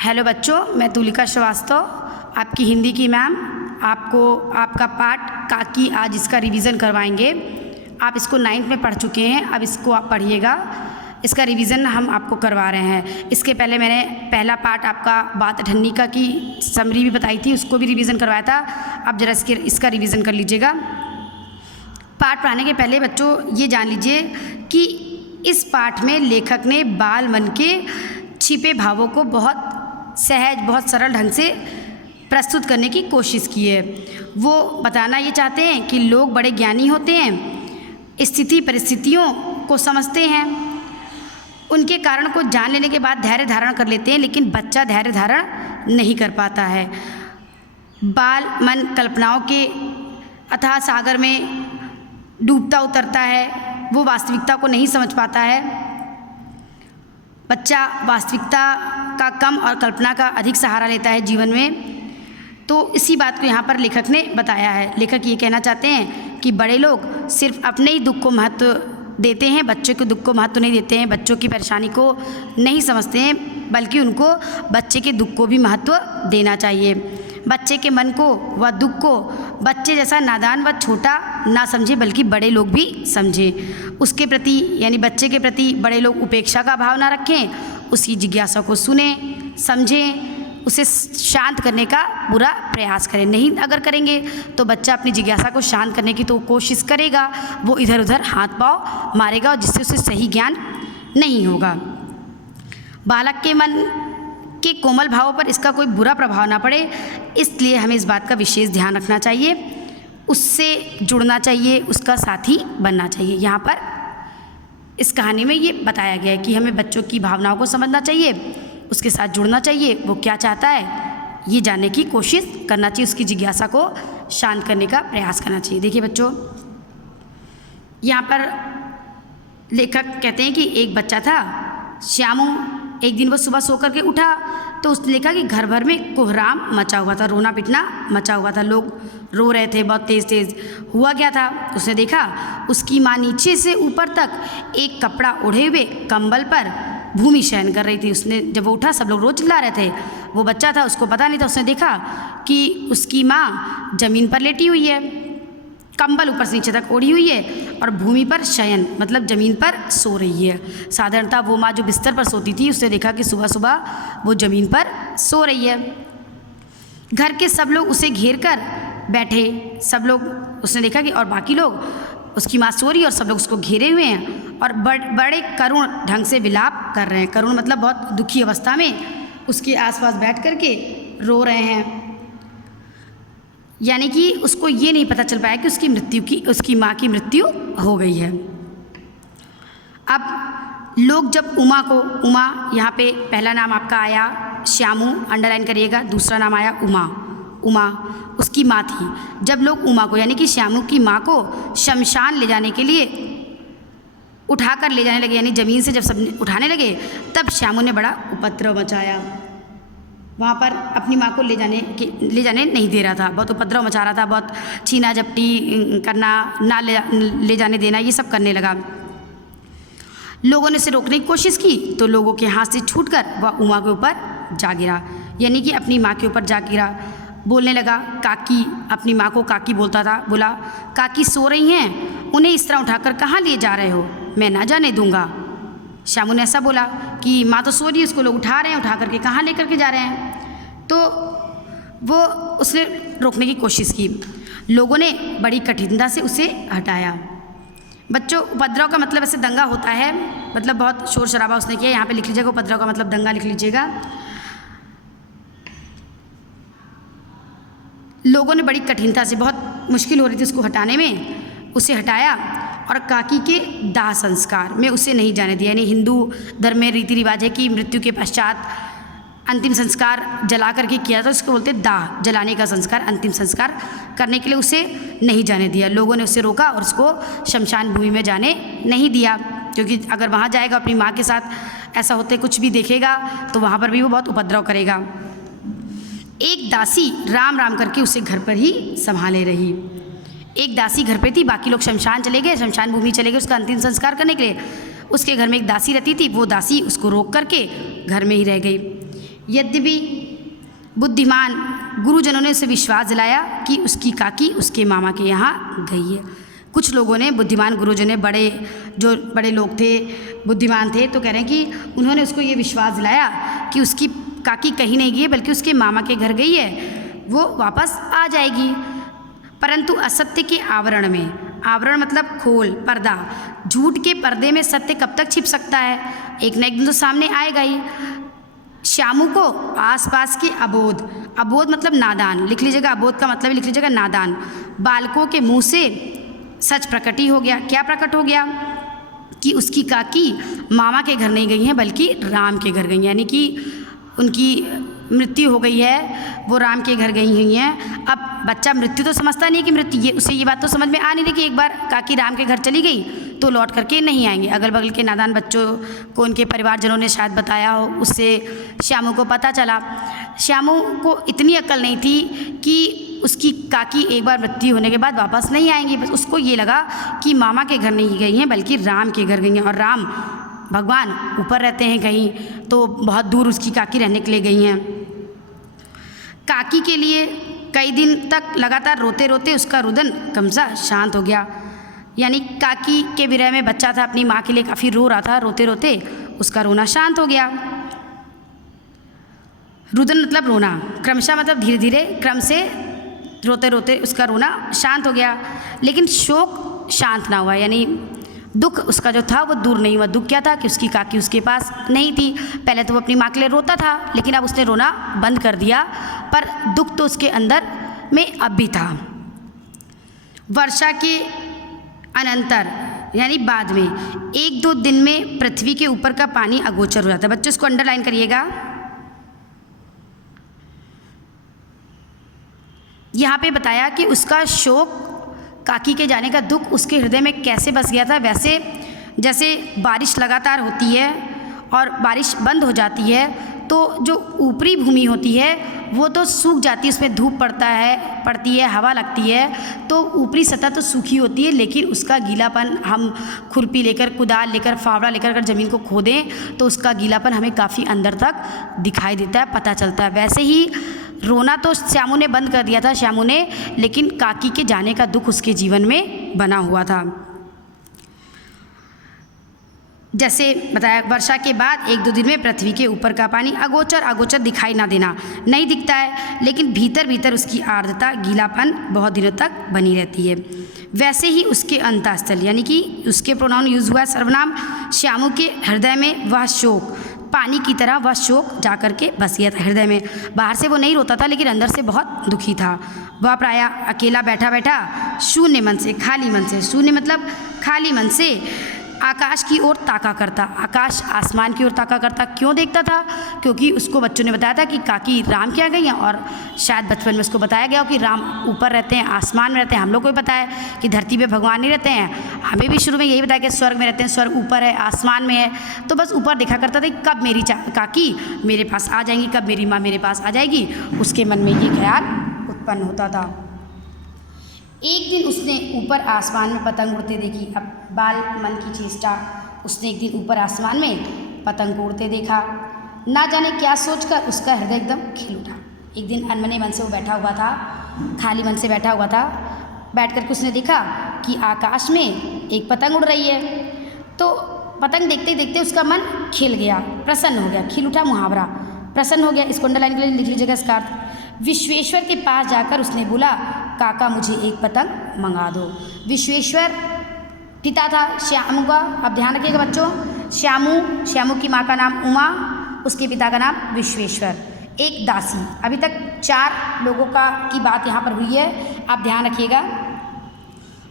Hello बच्चों, मैं तुलिका श्रीवास्तव, आपकी हिंदी की मैम। आपको आपका पाठ काकी आज इसका रिवीज़न करवाएंगे। आप इसको 9th में पढ़ चुके हैं, अब इसको आप पढ़िएगा। इसका रिवीज़न हम आपको करवा रहे हैं। इसके पहले मैंने पहला पार्ट आपका बात ठन्नी का की समरी भी बताई थी, उसको भी रिवीज़न करवाया था। अब जरा इसका रिवीज़न कर लीजिएगा। पाठ पढ़ाने के पहले बच्चों ये जान लीजिए कि इस पाठ में लेखक ने बाल मन के छिपे भावों को बहुत सहज, बहुत सरल ढंग से प्रस्तुत करने की कोशिश की है। वो बताना ये चाहते हैं कि लोग बड़े ज्ञानी होते हैं, स्थिति परिस्थितियों को समझते हैं, उनके कारण को जान लेने के बाद धैर्य धारण कर लेते हैं, लेकिन बच्चा धैर्य धारण नहीं कर पाता है। बाल मन कल्पनाओं के अथाह सागर में डूबता उतरता है, वो वास्तविकता को नहीं समझ पाता है। बच्चा वास्तविकता का कम और कल्पना का अधिक सहारा लेता है जीवन में। तो इसी बात को यहाँ पर लेखक ने बताया है। लेखक ये कहना चाहते हैं कि बड़े लोग सिर्फ अपने ही दुख को महत्व देते हैं, बच्चों के दुख को महत्व नहीं देते हैं, बच्चों की परेशानी को नहीं समझते हैं, बल्कि उनको बच्चे के दुख को भी महत्व देना चाहिए। बच्चे के मन को व दुख को बच्चे जैसा नादान व छोटा ना समझे, बल्कि बड़े लोग भी समझें। उसके प्रति यानी बच्चे के प्रति बड़े लोग उपेक्षा का भाव ना रखें, उसकी जिज्ञासा को सुने, समझें, उसे शांत करने का पूरा प्रयास करें। नहीं अगर करेंगे तो बच्चा अपनी जिज्ञासा को शांत करने की तो कोशिश करेगा, वो इधर उधर हाथ पांव मारेगा और जिससे उसे सही ज्ञान नहीं होगा। बालक के मन के कोमल भावों पर इसका कोई बुरा प्रभाव ना पड़े, इसलिए हमें इस बात का विशेष ध्यान रखना चाहिए, उससे जुड़ना चाहिए, उसका साथी बनना चाहिए। यहाँ पर इस कहानी में ये बताया गया है कि हमें बच्चों की भावनाओं को समझना चाहिए, उसके साथ जुड़ना चाहिए, वो क्या चाहता है ये जानने की कोशिश करना चाहिए, उसकी जिज्ञासा को शांत करने का प्रयास करना चाहिए। देखिए बच्चों, यहाँ पर लेखक कहते हैं कि एक बच्चा था श्यामू। एक दिन वो सुबह सो कर के उठा तो उसने देखा कि घर भर में कोहराम मचा हुआ था, रोना पिटना मचा हुआ था, लोग रो रहे थे बहुत तेज़ तेज़। हुआ क्या था, उसने देखा उसकी माँ नीचे से ऊपर तक एक कपड़ा ओढ़े हुए कंबल पर भूमि शयन कर रही थी। उसने जब वो उठा सब लोग रो चिल्ला रहे थे, वो बच्चा था उसको पता नहीं था। उसने देखा कि उसकी माँ जमीन पर लेटी हुई है, कंबल ऊपर से नीचे तक ओढ़ी हुई है और भूमि पर शयन मतलब ज़मीन पर सो रही है। साधारणतः वो माँ जो बिस्तर पर सोती थी, उसने देखा कि सुबह सुबह वो ज़मीन पर सो रही है। घर के सब लोग उसे घेर कर बैठे, सब लोग उसने देखा कि और बाकी लोग उसकी माँ सो रही है और सब लोग उसको घेरे हुए हैं और बड़े करुण ढंग से विलाप कर रहे हैं। करुण मतलब बहुत दुखी अवस्था में उसके आसपास बैठ कर के रो रहे हैं। यानी कि उसको ये नहीं पता चल पाया कि उसकी माँ की मृत्यु हो गई है। अब लोग जब उमा यहाँ पे पहला नाम आपका आया श्यामू, अंडरलाइन करिएगा, दूसरा नाम आया उमा उसकी माँ थी। जब लोग उमा को यानी कि श्यामू की माँ को शमशान ले जाने के लिए उठाकर ले जाने लगे, यानी ज़मीन से जब सब उठाने लगे, तब श्यामू ने बड़ा उपद्रव मचाया। वहाँ पर अपनी माँ को ले जाने नहीं दे रहा था, बहुत उपद्रव मचा रहा था, बहुत छीना झपटी करना, ना ले जाने देना, ये सब करने लगा। लोगों ने उसे रोकने की कोशिश की तो लोगों के हाथ से छूटकर वह उमा के ऊपर जा गिरा, यानी कि अपनी माँ के ऊपर जा गिरा। बोलने लगा काकी, अपनी माँ को काकी बोलता था। बोला काकी सो रही हैं, उन्हें इस तरह उठाकर कहाँ लिए जा रहे हो, मैं ना जाने दूंगा। श्यामू ने ऐसा बोला कि माँ तो सो रही है, उसको लोग उठा रहे हैं, उठा करके कहाँ लेकर के जा रहे हैं। तो वो उसने रोकने की कोशिश की, लोगों ने बड़ी कठिनता से उसे हटाया। बच्चों, उपद्रव का मतलब ऐसे दंगा होता है, मतलब बहुत शोर शराबा उसने किया। यहाँ पे लिख लीजिएगा, उपद्रव का मतलब दंगा लिख लीजिएगा। लोगों ने बड़ी कठिनता से, बहुत मुश्किल हो रही थी उसको हटाने में, उसे हटाया और काकी के दाह संस्कार में उसे नहीं जाने दिया। यानी हिंदू धर्म में रीति रिवाज है कि मृत्यु के पश्चात अंतिम संस्कार जला करके किया था, उसको बोलते दाह, जलाने का संस्कार, अंतिम संस्कार करने के लिए उसे नहीं जाने दिया। लोगों ने उसे रोका और उसको शमशान भूमि में जाने नहीं दिया, क्योंकि अगर वहाँ जाएगा अपनी माँ के साथ ऐसा होते कुछ भी देखेगा तो वहाँ पर भी वो बहुत उपद्रव करेगा। एक दासी राम राम करके उसे घर पर ही संभाले रही। एक दासी घर पे थी, बाकी लोग शमशान चले गए, शमशान भूमि चले गए उसका अंतिम संस्कार करने के लिए। उसके घर में एक दासी रहती थी, वो दासी उसको रोक करके घर में ही रह गई। यद्यपि बुद्धिमान गुरुजनों ने उसे विश्वास दिलाया कि उसकी काकी उसके मामा के यहाँ गई है। कुछ लोगों ने, बुद्धिमान गुरुजन ने, बड़े लोग थे, बुद्धिमान थे, तो कह रहे हैं कि उन्होंने उसको ये विश्वास दिलाया कि उसकी काकी कहीं नहीं गई है बल्कि उसके मामा के घर गई है, वो वापस आ जाएगी। परंतु असत्य के आवरण में, आवरण मतलब खोल, पर्दा, झूठ के पर्दे में सत्य कब तक छिप सकता है, एक न एक दिन तो सामने आएगा ही। श्यामू को आसपास के अबोध, अबोध मतलब नादान, लिख लीजिएगा, अबोध का मतलब लिख लीजिएगा नादान, बालकों के मुंह से सच प्रकट ही हो गया। क्या प्रकट हो गया? कि उसकी काकी मामा के घर नहीं गई हैं बल्कि राम के घर गई, यानी कि उनकी मृत्यु हो गई है, वो राम के घर गई हुई हैं। अब बच्चा मृत्यु तो समझता नहीं कि मृत्यु, ये उसे ये बात तो समझ में आ नहीं रही कि एक बार काकी राम के घर चली गई तो लौट करके नहीं आएंगे। अगल बगल के नादान बच्चों को उनके परिवारजनों ने शायद बताया हो, उससे श्यामू को पता चला। श्यामू को इतनी अक्ल नहीं थी कि उसकी काकी एक बार मृत्यु होने के बाद वापस नहीं आएंगी, बस उसको ये लगा कि मामा के घर नहीं गई हैं बल्कि राम के घर गई हैं, और राम भगवान ऊपर रहते हैं कहीं, तो बहुत दूर उसकी काकी रहने के लिए गई हैं। काकी के लिए कई दिन तक लगातार रोते रोते उसका रुदन कमसा शांत हो गया, यानी काकी के विरह में बच्चा था, अपनी माँ के लिए काफ़ी रो रहा था, रोते रोते उसका रोना शांत हो गया। रुदन मतलब रोना, क्रमशः मतलब धीरे धीरे, क्रम से रोते रोते उसका रोना शांत हो गया, लेकिन शोक शांत ना हुआ, यानी दुख उसका जो था वो दूर नहीं हुआ। दुख क्या था कि उसकी काकी उसके पास नहीं थी। पहले तो वो अपनी माँ के लिए रोता था, लेकिन अब उसने रोना बंद कर दिया, पर दुख तो उसके अंदर में अब भी था। वर्षा के अनंतर यानी बाद में 1-2 दिन में पृथ्वी के ऊपर का पानी अगोचर हो जाता है। बच्चों इसको अंडरलाइन करिएगा। यहाँ पे बताया कि उसका शोक, काकी के जाने का दुख उसके हृदय में कैसे बस गया था। वैसे जैसे बारिश लगातार होती है और बारिश बंद हो जाती है तो जो ऊपरी भूमि होती है वो तो सूख जाती है, उसमें धूप पड़ती है, हवा लगती है, तो ऊपरी सतह तो सूखी होती है, लेकिन उसका गीलापन हम खुरपी लेकर, कुदाल लेकर, फावड़ा लेकर अगर ज़मीन को खोदें तो उसका गीलापन हमें काफ़ी अंदर तक दिखाई देता है, पता चलता है। वैसे ही रोना तो श्यामू ने बंद कर दिया था, श्यामू ने, लेकिन काकी के जाने का दुख उसके जीवन में बना हुआ था। जैसे बताया, वर्षा के बाद 1-2 दिन में पृथ्वी के ऊपर का पानी अगोचर दिखाई ना देना नहीं दिखता है, लेकिन भीतर भीतर उसकी आर्द्रता, गीलापन बहुत दिनों तक बनी रहती है। वैसे ही उसके अंतःस्थल, यानी कि उसके प्रोनाउन यूज़ हुआ सर्वनाम, श्यामू के हृदय में वह शोक, पानी की तरह वह शोक जा कर के बस गया था हृदय में। बाहर से वो नहीं रोता था, लेकिन अंदर से बहुत दुखी था। वह प्रायः अकेला बैठा बैठा शून्य मन से, खाली मन से, शून्य मतलब खाली मन से आकाश की ओर ताका करता, आकाश आसमान की ओर ताका करता। क्यों देखता था? क्योंकि उसको बच्चों ने बताया था कि काकी राम के यहाँ गई हैं, और शायद बचपन में उसको बताया गया हो कि राम ऊपर रहते हैं, आसमान में रहते हैं। हम लोग को भी पता है कि धरती पे भगवान नहीं रहते हैं, हमें भी शुरू में यही बताया कि स्वर्ग में रहते हैं, स्वर्ग ऊपर है, आसमान में है। तो बस ऊपर देखा करता था कि कब मेरी काकी मेरे पास आ जाएंगी, कब मेरी माँ मेरे पास आ जाएगी, उसके मन में ये ख्याल उत्पन्न होता था। एक दिन उसने ऊपर आसमान में पतंग उड़ते देखी। अब बाल मन की चेष्टा, उसने एक दिन ऊपर आसमान में पतंग को उड़ते देखा। ना जाने क्या सोचकर उसका हृदय एकदम खिल उठा। एक दिन अनमने मन से वो बैठा हुआ था, खाली मन से बैठा हुआ था। बैठ करके उसने देखा कि आकाश में एक पतंग उड़ रही है, तो पतंग देखते देखते उसका मन खिल गया, प्रसन्न हो गया। खिल उठा मुहावरा, प्रसन्न हो गया। इसको अंडरलाइन के लिए लिख लीजिएगा इसका अर्थ। विश्वेश्वर के पास जाकर उसने बोला, काका मुझे एक पतंग मंगा दो। विश्वेश्वर पिता था श्यामू का। अब ध्यान रखिएगा बच्चों, श्यामू की माँ का नाम उमा, उसके पिता का नाम विश्वेश्वर। एक दासी। अभी तक 4 लोगों की बात यहाँ पर हुई है, आप ध्यान रखिएगा।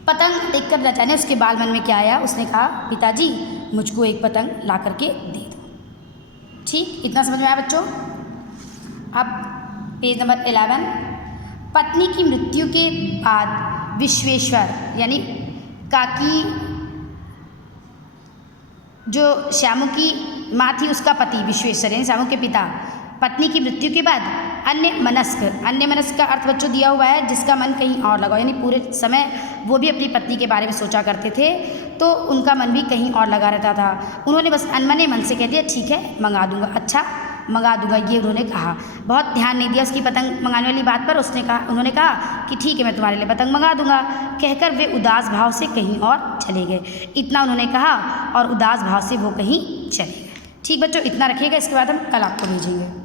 पतंग देखकर न जाने उसके बाल मन में क्या आया, उसने कहा, पिताजी मुझको एक पतंग ला करके दे दो। ठीक, इतना समझ में आया बच्चों। अब पेज नंबर 11। पत्नी की मृत्यु के बाद विश्वेश्वर यानी काकी, जो श्यामू की माँ थी, उसका पति विश्वेश्वर यानी श्यामू के पिता, पत्नी की मृत्यु के बाद अन्य मनस्क का अर्थ बच्चों दिया हुआ है, जिसका मन कहीं और लगा, यानी पूरे समय वो भी अपनी पत्नी के बारे में सोचा करते थे, तो उनका मन भी कहीं और लगा रहता था। उन्होंने बस अनमने मन से कह दिया, ठीक है मंगा दूंगा। अच्छा मंगा दूंगा, ये उन्होंने कहा। बहुत ध्यान नहीं दिया उसकी पतंग मंगाने वाली बात पर। उन्होंने कहा कि ठीक है, मैं तुम्हारे लिए पतंग मंगा दूंगा। कहकर वे उदास भाव से कहीं और चले गए। इतना उन्होंने कहा और उदास भाव से वो कहीं चले गए। ठीक बच्चों, इतना रखिएगा, इसके बाद हम कल आपको भेजेंगे।